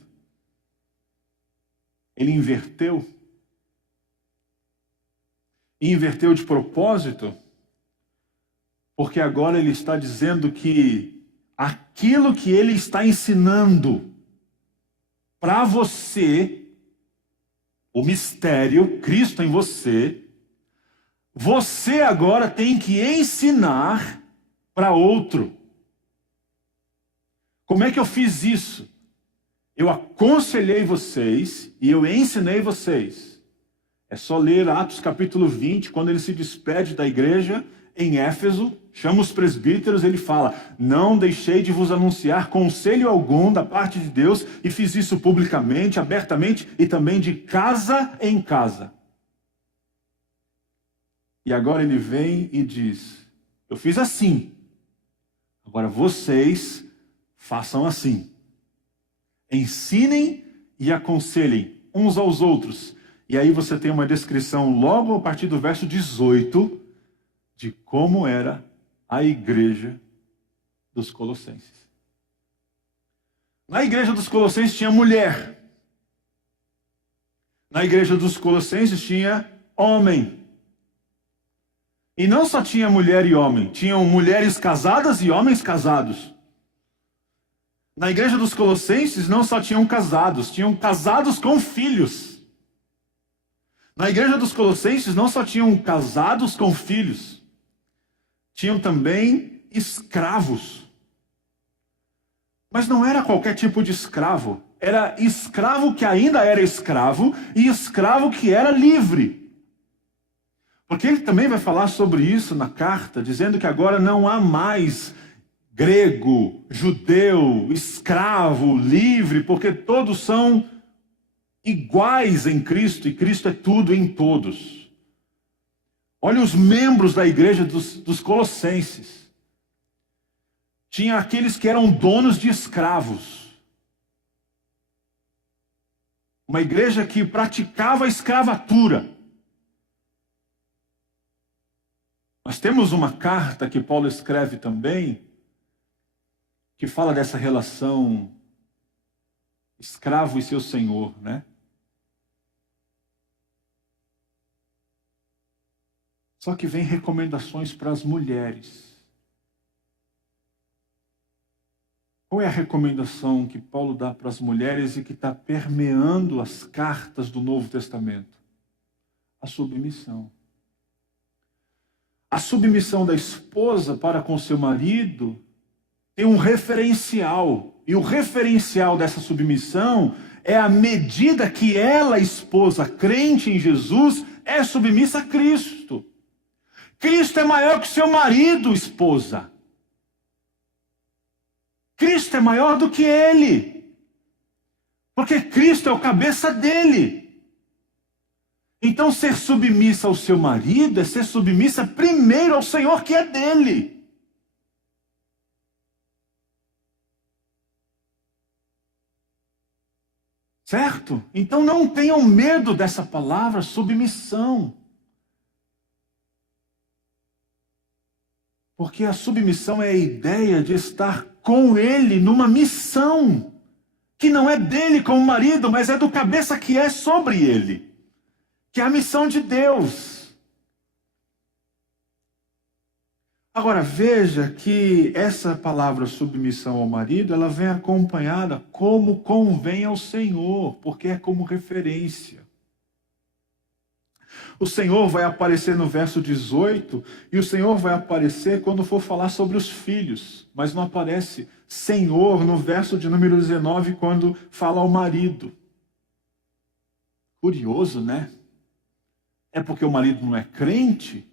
Ele inverteu. E inverteu de propósito, porque agora ele está dizendo que aquilo que ele está ensinando para você, o mistério, Cristo em você, você agora tem que ensinar para outro. Como é que eu fiz isso? Eu aconselhei vocês e eu ensinei vocês. É só ler Atos capítulo 20, quando ele se despede da igreja em Éfeso, chama os presbíteros, ele fala, não deixei de vos anunciar conselho algum da parte de Deus, e fiz isso publicamente, abertamente, e também de casa em casa. E agora ele vem e diz: eu fiz assim, agora vocês façam assim. Ensinem e aconselhem uns aos outros. E aí você tem uma descrição logo a partir do verso 18 de como era a igreja dos Colossenses. Na igreja dos Colossenses tinha mulher. Na igreja dos Colossenses tinha homem. E não só tinha mulher e homem, tinham mulheres casadas e homens casados. Na igreja dos Colossenses não só tinham casados com filhos. Na igreja dos Colossenses não só tinham casados com filhos, tinham também escravos. Mas não era qualquer tipo de escravo. Era escravo que ainda era escravo e escravo que era livre. Porque ele também vai falar sobre isso na carta, dizendo que agora não há mais grego, judeu, escravo, livre, porque todos são iguais em Cristo, e Cristo é tudo em todos. Olha os membros da igreja dos Colossenses. Tinha aqueles que eram donos de escravos. Uma igreja que praticava a escravatura. Nós temos uma carta que Paulo escreve também, que fala dessa relação escravo e seu senhor, né? Só que vem recomendações para as mulheres. Qual é a recomendação que Paulo dá para as mulheres e que está permeando as cartas do Novo Testamento? A submissão. A submissão da esposa para com seu marido tem um referencial. E o referencial dessa submissão é a medida que ela, esposa crente em Jesus, é submissa a Cristo. Cristo é maior que seu marido, esposa. Cristo é maior do que ele. Porque Cristo é o cabeça dele. Então ser submissa ao seu marido é ser submissa primeiro ao Senhor que é dele. Certo? Então não tenham medo dessa palavra submissão. Porque a submissão é a ideia de estar com ele numa missão, que não é dele como marido, mas é do cabeça que é sobre ele, que é a missão de Deus. Agora veja que essa palavra submissão ao marido, ela vem acompanhada como convém ao Senhor, porque é como referência. O Senhor vai aparecer no verso 18, e o Senhor vai aparecer quando for falar sobre os filhos, mas não aparece Senhor no verso de número 19, quando fala ao marido. Curioso, né? É porque o marido não é crente?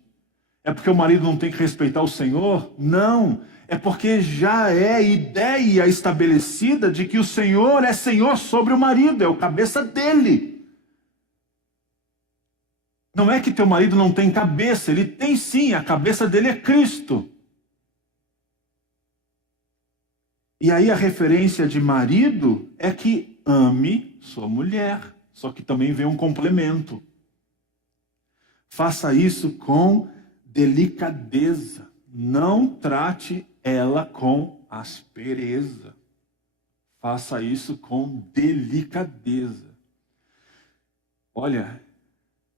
É porque o marido não tem que respeitar o Senhor? Não, é porque já é ideia estabelecida de que o Senhor é Senhor sobre o marido, é o cabeça dele. Não é que teu marido não tem cabeça, ele tem sim, a cabeça dele é Cristo. E aí a referência de marido é que ame sua mulher, só que também vem um complemento. Faça isso com delicadeza, não trate ela com aspereza. Faça isso com delicadeza. Olha,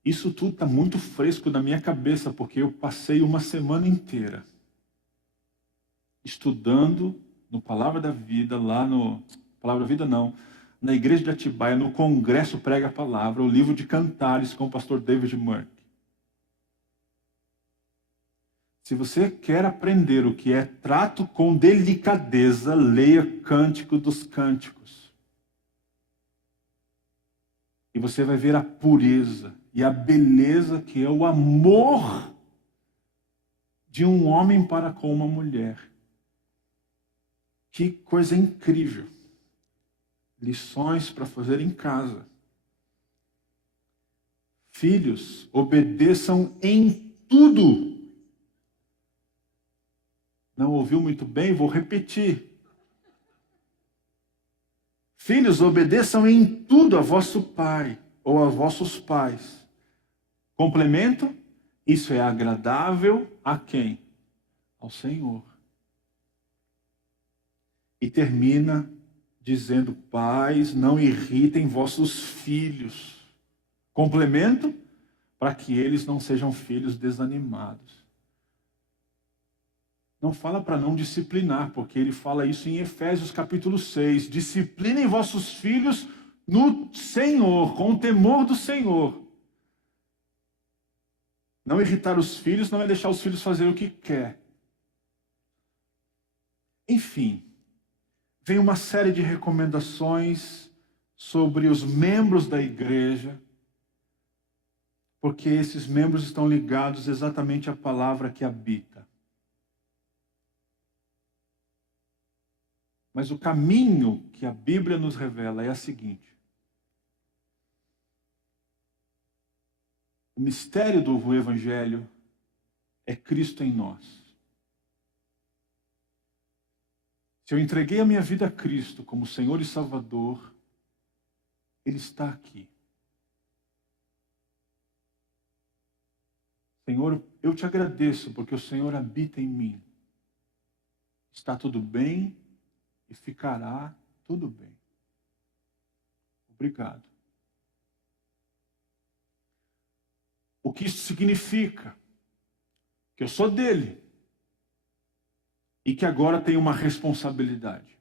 isso tudo está muito fresco na minha cabeça, porque eu passei uma semana inteira estudando no Palavra da Vida, lá no... Palavra da Vida não, na igreja de Atibaia, no Congresso Prega a Palavra, o livro de Cantares com o pastor David Murk. Se você quer aprender o que é trato com delicadeza, leia Cântico dos Cânticos. E você vai ver a pureza e a beleza que é o amor de um homem para com uma mulher. Que coisa incrível. Lições para fazer em casa. Filhos, obedeçam em tudo. Não ouviu muito bem? Vou repetir. Filhos, obedeçam em tudo a vosso pai ou a vossos pais. Complemento, isso é agradável a quem? Ao Senhor. E termina dizendo, pais, não irritem vossos filhos. Complemento, para que eles não sejam filhos desanimados. Não fala para não disciplinar, porque ele fala isso em Efésios capítulo 6. Disciplinem vossos filhos no Senhor, com o temor do Senhor. Não irritar os filhos não é deixar os filhos fazerem o que quer. Enfim, vem uma série de recomendações sobre os membros da igreja, porque esses membros estão ligados exatamente à palavra que habita. Mas o caminho que a Bíblia nos revela é o seguinte. O mistério do Evangelho é Cristo em nós. Se eu entreguei a minha vida a Cristo como Senhor e Salvador, Ele está aqui. Senhor, eu te agradeço porque o Senhor habita em mim. Está tudo bem e ficará tudo bem. Obrigado. O que isso significa? Que eu sou dele. E que agora tenho uma responsabilidade.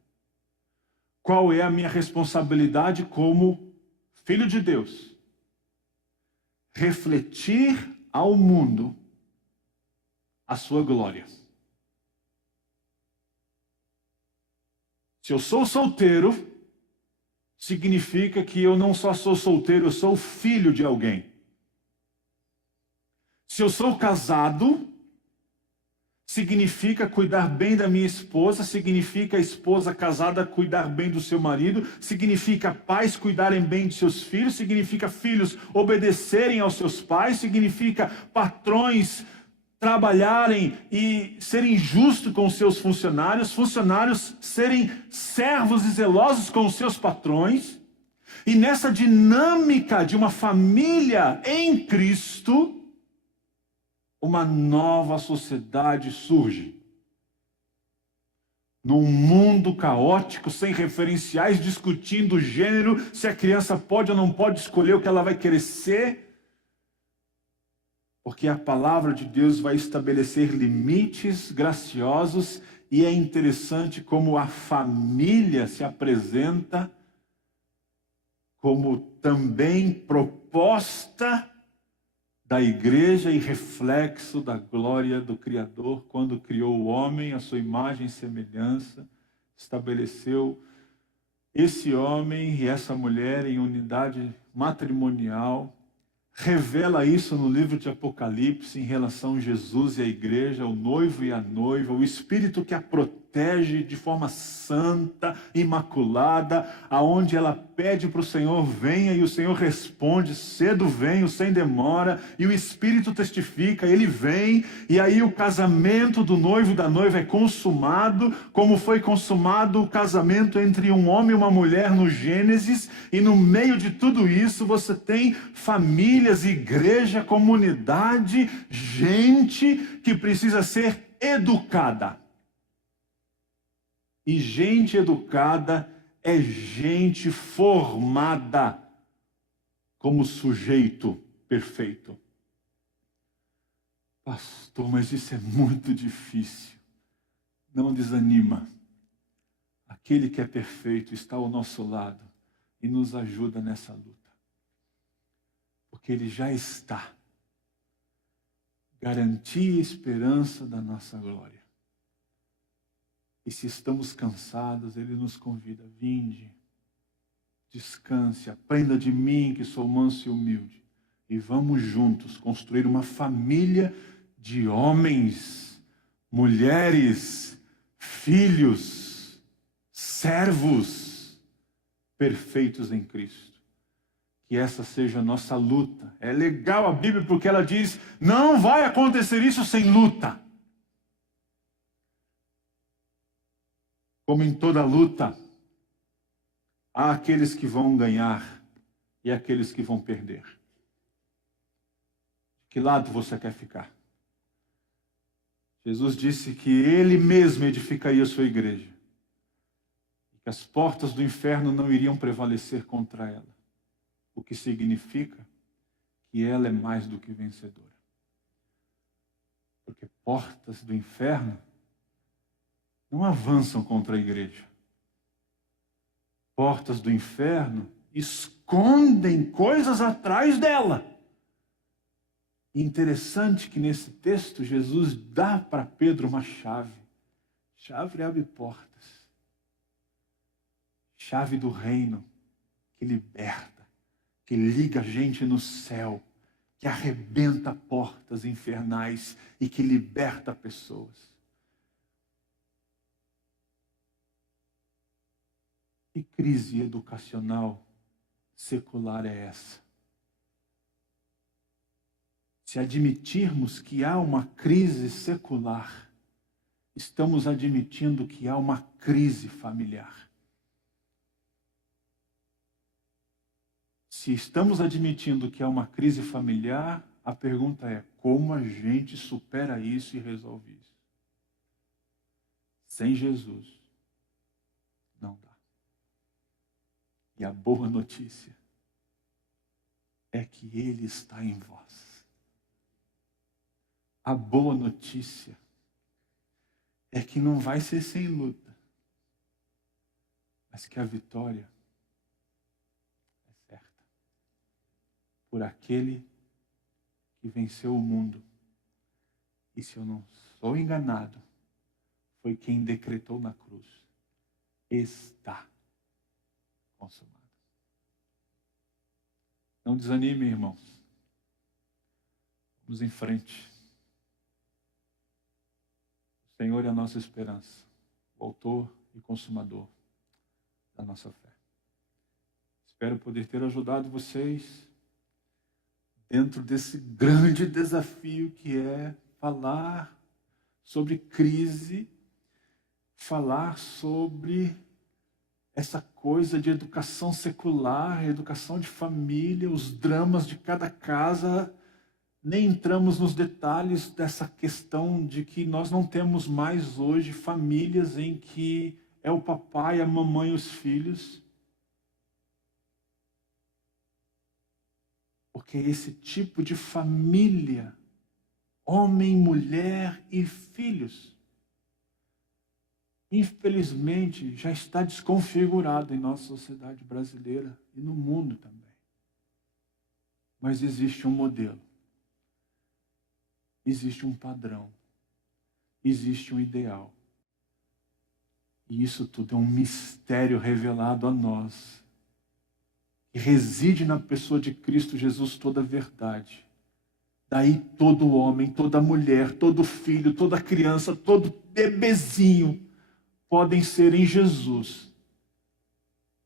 Qual é a minha responsabilidade como filho de Deus? Refletir ao mundo a sua glória. Se eu sou solteiro, significa que eu não só sou solteiro, eu sou filho de alguém. Se eu sou casado, significa cuidar bem da minha esposa, significa a esposa casada cuidar bem do seu marido, significa pais cuidarem bem de seus filhos, significa filhos obedecerem aos seus pais, significa patrões trabalharem e serem justos com os seus funcionários, funcionários serem servos e zelosos com os seus patrões. E nessa dinâmica de uma família em Cristo, uma nova sociedade surge. Num mundo caótico, sem referenciais, discutindo o gênero, se a criança pode ou não pode escolher o que ela vai querer ser, porque a palavra de Deus vai estabelecer limites graciosos, e é interessante como a família se apresenta como também proposta da igreja e reflexo da glória do Criador, quando criou o homem, a sua imagem e semelhança, estabeleceu esse homem e essa mulher em unidade matrimonial, revela isso no livro de Apocalipse em relação a Jesus e a igreja, o noivo e a noiva, o Espírito que a protege de forma santa, imaculada, aonde ela pede para o Senhor, venha, e o Senhor responde, cedo venho, sem demora, e o Espírito testifica, ele vem, e aí o casamento do noivo e da noiva é consumado, como foi consumado o casamento entre um homem e uma mulher no Gênesis, e no meio de tudo isso você tem famílias, igreja, comunidade, gente que precisa ser educada. E gente educada é gente formada como sujeito perfeito. Pastor, mas isso é muito difícil. Não desanima. Aquele que é perfeito está ao nosso lado e nos ajuda nessa luta. Porque ele já está. Garantia e esperança da nossa glória. E se estamos cansados, ele nos convida, vinde, descanse, aprenda de mim que sou manso e humilde. E vamos juntos construir uma família de homens, mulheres, filhos, servos perfeitos em Cristo. que essa seja a nossa luta. É legal a Bíblia porque ela diz, não vai acontecer isso sem luta. Como em toda luta, há aqueles que vão ganhar e aqueles que vão perder. De que lado você quer ficar? Jesus disse que Ele mesmo edificaria a sua igreja. E que as portas do inferno não iriam prevalecer contra ela. O que significa que ela é mais do que vencedora. Porque portas do inferno não avançam contra a igreja. Portas do inferno escondem coisas atrás dela. Interessante que nesse texto Jesus dá para Pedro uma chave. Chave abre portas. Chave do reino que liberta, que liga a gente no céu, que arrebenta portas infernais e que liberta pessoas. Que crise educacional secular é essa? Se admitirmos que há uma crise secular, estamos admitindo que há uma crise familiar. Se estamos admitindo que há uma crise familiar, a pergunta é, como a gente supera isso e resolve isso? Sem Jesus, não dá. E a boa notícia é que Ele está em vós. A boa notícia é que não vai ser sem luta, mas que a vitória é certa. Por aquele que venceu o mundo. E se eu não sou enganado, foi quem decretou na cruz. Está consumado. Não desanime, irmãos. Vamos em frente. O Senhor é a nossa esperança, o autor e consumador da nossa fé. Espero poder ter ajudado vocês dentro desse grande desafio que é falar sobre crise, falar sobre essa coisa de educação secular, educação de família, os dramas de cada casa. Nem entramos nos detalhes dessa questão de que nós não temos mais hoje famílias em que é o papai, a mamãe e os filhos. Porque esse tipo de família, homem, mulher e filhos, infelizmente já está desconfigurado em nossa sociedade brasileira e no mundo também. Mas existe um modelo. Existe um padrão, existe um ideal. E isso tudo é um mistério revelado a nós, que reside na pessoa de Cristo Jesus toda a verdade. Daí todo homem, toda mulher, todo filho, toda criança, todo bebezinho podem ser em Jesus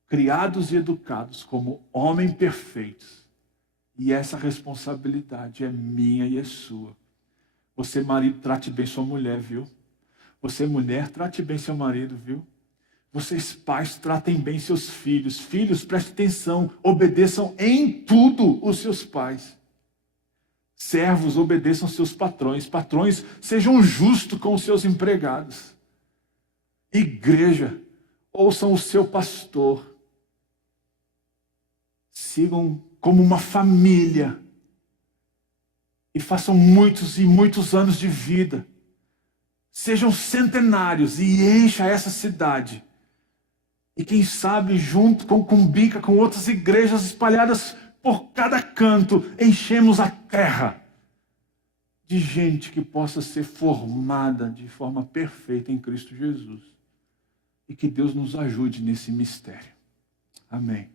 criados e educados como homens perfeitos. E essa responsabilidade é minha e é sua. Você, marido, trate bem sua mulher, viu? Você, mulher, trate bem seu marido, viu? Vocês, pais, tratem bem seus filhos. Filhos, prestem atenção, obedeçam em tudo os seus pais. Servos, obedeçam seus patrões. Patrões, sejam justos com os seus empregados. Igreja, ouçam o seu pastor. Sigam como uma família. E façam muitos e muitos anos de vida. Sejam centenários e encha essa cidade. E quem sabe, junto com Cumbica, com outras igrejas espalhadas por cada canto, enchemos a terra de gente que possa ser formada de forma perfeita em Cristo Jesus. E que Deus nos ajude nesse mistério. Amém.